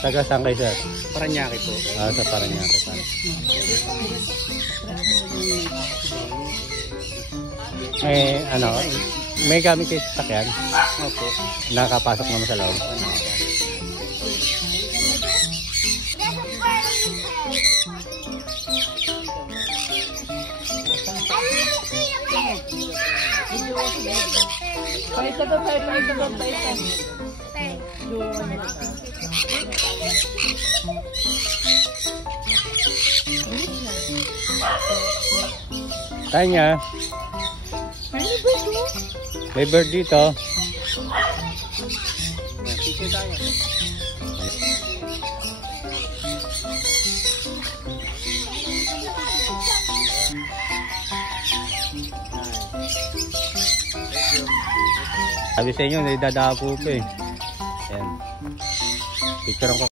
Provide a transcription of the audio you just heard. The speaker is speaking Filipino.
Taga saan kayo, sir? Paranaque po. Sa Paranaque pa. May gamit kayo sa sakyan? Opo. Nakapasok naman sa loob. Tanya, may bird dito. Sabi sa inyo, nadadapo po eh. Ayan. Picture ko.